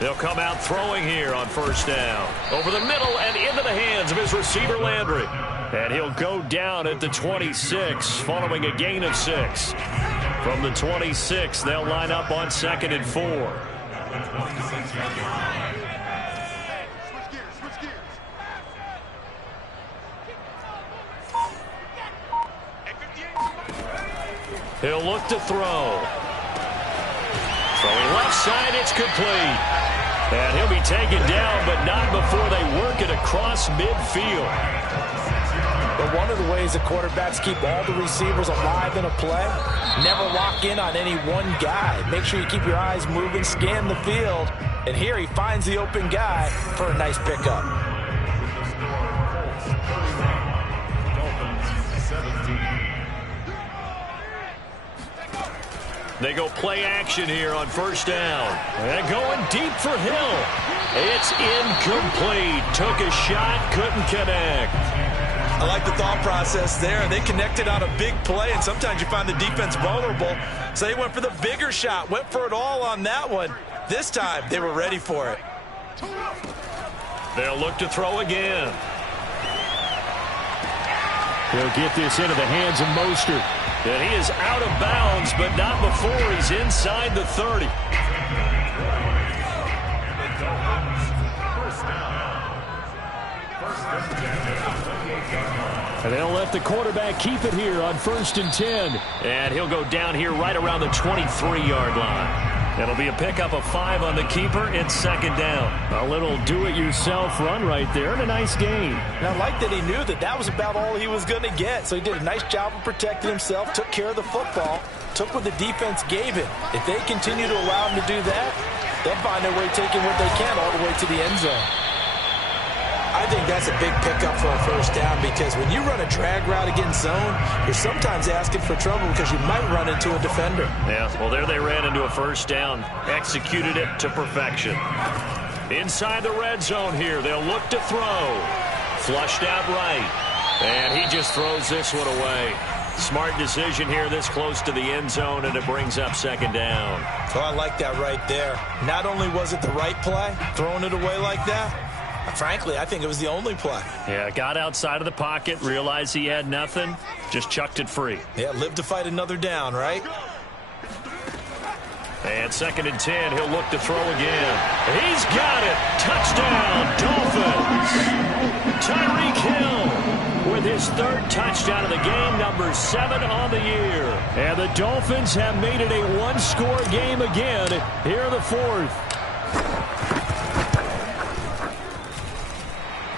He'll come out throwing here on first down. Over the middle and into the hands of his receiver, Landry. And he'll go down at the 26 following a gain of 6. From the 26, they'll line up on 2nd and 4. He'll look to throw. Throwing left side, it's complete. And he'll be taken down, but not before they work it across midfield. But one of the ways the quarterbacks keep all the receivers alive in a play, never lock in on any one guy. Make sure you keep your eyes moving, scan the field. And here he finds the open guy for a nice pickup. They go play action here on first down. And going deep for Hill. It's incomplete. Took a shot, couldn't connect. I like the thought process there. They connected on a big play, and sometimes you find the defense vulnerable. So they went for the bigger shot, went for it all on that one. This time, they were ready for it. They'll look to throw again. He'll get this into the hands of Mostert. And he is out of bounds, but not before he's inside the 30. And they'll let the quarterback keep it here on 1st and 10. And he'll go down here right around the 23-yard line. It'll be a pickup of 5 on the keeper. It's 2nd down. A little do-it-yourself run right there and a nice gain. And I like that he knew that that was about all he was going to get. So he did a nice job of protecting himself, took care of the football, took what the defense gave him. If they continue to allow him to do that, they'll find their way taking what they can all the way to the end zone. I think that's a big pickup for a first down because when you run a drag route against zone, you're sometimes asking for trouble because you might run into a defender. Yeah, well, there they ran into a first down. Executed it to perfection. Inside the red zone here, they'll look to throw. Flushed out right. And he just throws this one away. Smart decision here this close to the end zone, and it brings up 2nd down. Oh, I like that right there. Not only was it the right play, throwing it away like that, frankly, I think it was the only play. Yeah, got outside of the pocket, realized he had nothing, just chucked it free. Yeah, live to fight another down, right? And 2nd and 10, he'll look to throw again. He's got it! Touchdown, Dolphins! Tyreek Hill with his 3rd touchdown of the game, number 7 on the year. And the Dolphins have made it a one-score game again here in the 4th.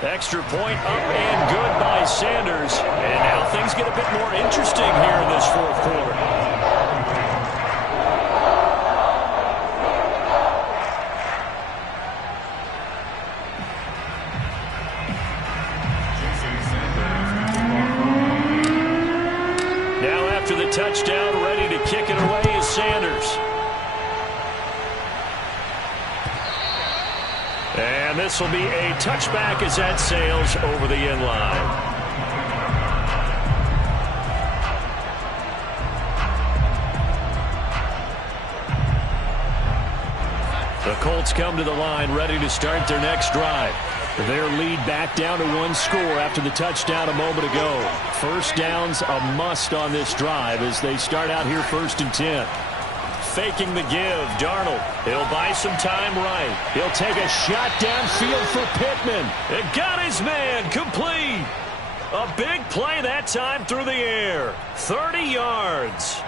Extra point up and good by Sanders. And now things get a bit more interesting here in this 4th quarter. Now after the touchdown, ready to kick it away is Sanders. And this will be a touchback as that sails over the end line. The Colts come to the line ready to start their next drive. Their lead back down to 1 score after the touchdown a moment ago. First down's a must on this drive as they start out here 1st and 10. Faking the give, Darnold. He'll buy some time right. He'll take a shot downfield for Pittman. It got his man complete. A big play that time through the air. 30 yards.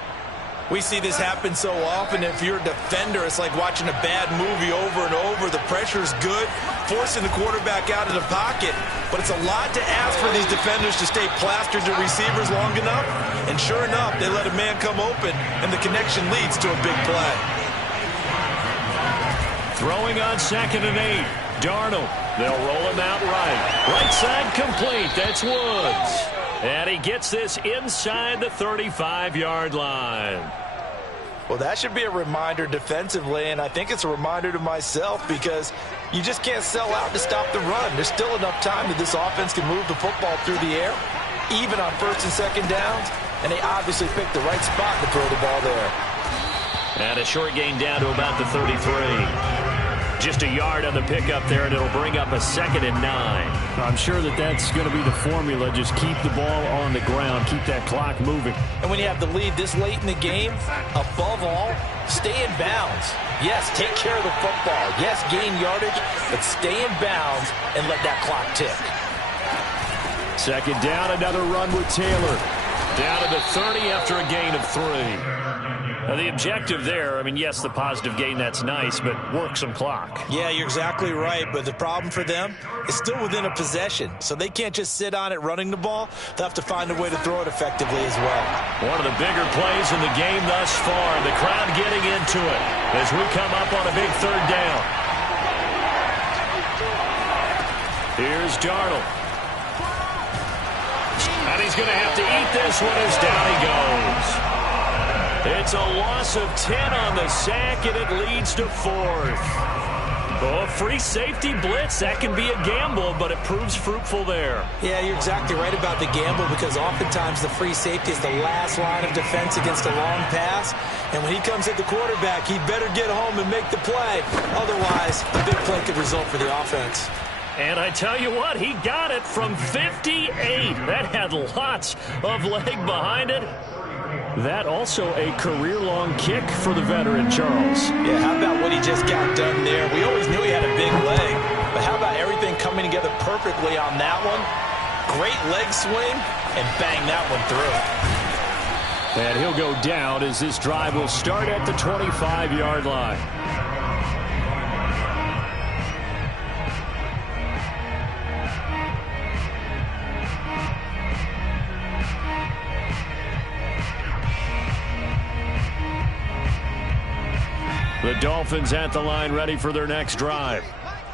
We see this happen so often. If you're a defender, it's like watching a bad movie over and over. The pressure's good, forcing the quarterback out of the pocket. But it's a lot to ask for these defenders to stay plastered to receivers long enough. And sure enough, they let a man come open, and the connection leads to a big play. Throwing on 2nd and 8. Darnold. They'll roll him out right. Right side complete. That's Woods. And he gets this inside the 35-yard line. Well, that should be a reminder defensively, and I think it's a reminder to myself because you just can't sell out to stop the run. There's still enough time that this offense can move the football through the air, even on 1st and 2nd downs, and they obviously picked the right spot to throw the ball there. And a short gain down to about the 33. Just a yard on the pickup there, and it'll bring up a 2nd and 9. I'm sure that's going to be the formula. Just keep the ball on the ground. Keep that clock moving. And when you have the lead this late in the game, above all, stay in bounds. Yes, take care of the football. Yes, gain yardage, but stay in bounds and let that clock tick. 2nd down, another run with Taylor. Down to the 30 after a gain of 3. Now, the objective there, I mean, yes, the positive gain, that's nice, but work some clock. Yeah, you're exactly right, but the problem for them is still within a possession, so they can't just sit on it running the ball. They'll have to find a way to throw it effectively as well. One of the bigger plays in the game thus far. The crowd getting into it as we come up on a big 3rd down. Here's Darnold. And he's going to have to eat this one as down he goes. It's a loss of 10 on the sack, and it leads to 4th. Oh, free safety blitz, that can be a gamble, but it proves fruitful there. Yeah, you're exactly right about the gamble, because oftentimes the free safety is the last line of defense against a long pass. And when he comes at the quarterback, he better get home and make the play. Otherwise, a big play could result for the offense. And I tell you what, he got it from 58. That had lots of leg behind it. That also a career-long kick for the veteran, Charles. Yeah, how about what he just got done there? We always knew he had a big leg, but how about everything coming together perfectly on that one? Great leg swing, and bang that one through. And he'll go down as this drive will start at the 25-yard line. The Dolphins at the line ready for their next drive.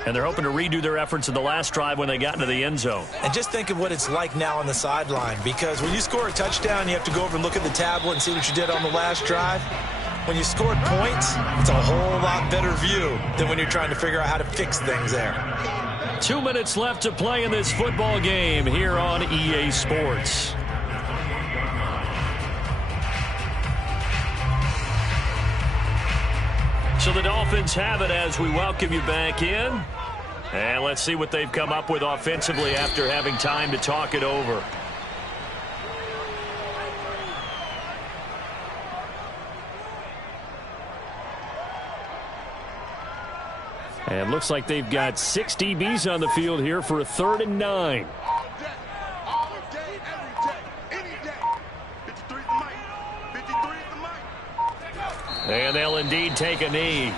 And they're hoping to redo their efforts in the last drive when they got into the end zone. And just think of what it's like now on the sideline, because when you score a touchdown, you have to go over and look at the tablet and see what you did on the last drive. When you scored points, it's a whole lot better view than when you're trying to figure out how to fix things there. 2 minutes left to play in this football game here on EA Sports. So the Dolphins have it as we welcome you back in. And let's see what they've come up with offensively after having time to talk it over. And looks like they've got 6 DBs on the field here for a 3rd and 9. And they'll indeed take a knee.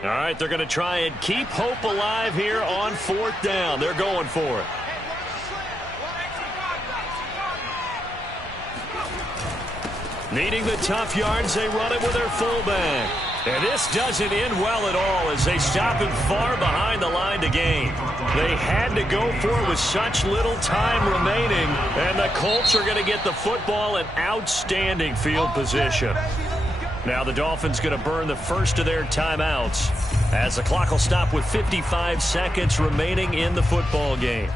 All right, they're going to try and keep hope alive here on 4th down. They're going for it. Needing the tough yards, they run it with their fullback. And this doesn't end well at all as they stop him far behind the line to gain. They had to go for it with such little time remaining, and the Colts are going to get the football in outstanding field position. Now the Dolphins going to burn the first of their timeouts as the clock will stop with 55 seconds remaining in the football game.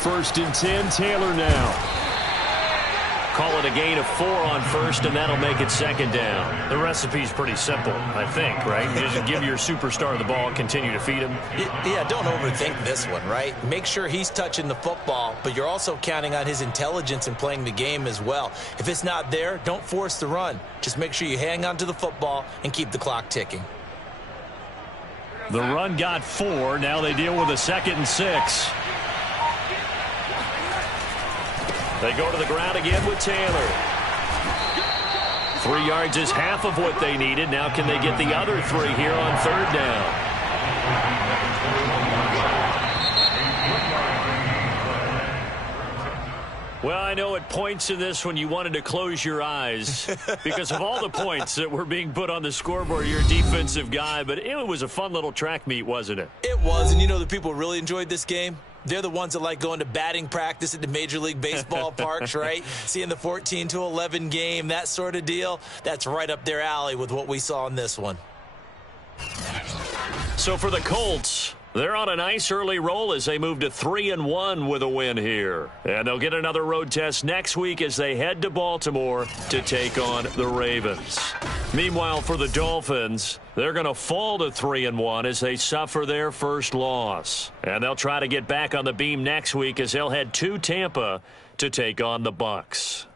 First and 10, Taylor now. Call it a gain of 4 on first, and that'll make it 2nd down. The recipe's pretty simple, I think, right? You just give your superstar the ball, continue to feed him. Yeah, don't overthink this one, right? Make sure he's touching the football, but you're also counting on his intelligence in playing the game as well. If it's not there, don't force the run. Just make sure you hang on to the football and keep the clock ticking. The run got 4. Now they deal with a 2nd and 6. They go to the ground again with Taylor. 3 yards is half of what they needed. Now can they get the other 3 here on 3rd down? Well, I know at points in this when you wanted to close your eyes because of all the points that were being put on the scoreboard. You're a defensive guy, but it was a fun little track meet, wasn't it? It was, and you know the people who really enjoyed this game? They're the ones that like going to batting practice at the Major League Baseball parks, right? Seeing the 14-11 game, that sort of deal. That's right up their alley with what we saw in this one. So for the Colts, they're on a nice early roll as they move to 3-1 with a win here. And they'll get another road test next week as they head to Baltimore to take on the Ravens. Meanwhile, for the Dolphins, they're going to fall to 3-1 as they suffer their first loss. And they'll try to get back on the beam next week as they'll head to Tampa to take on the Bucs.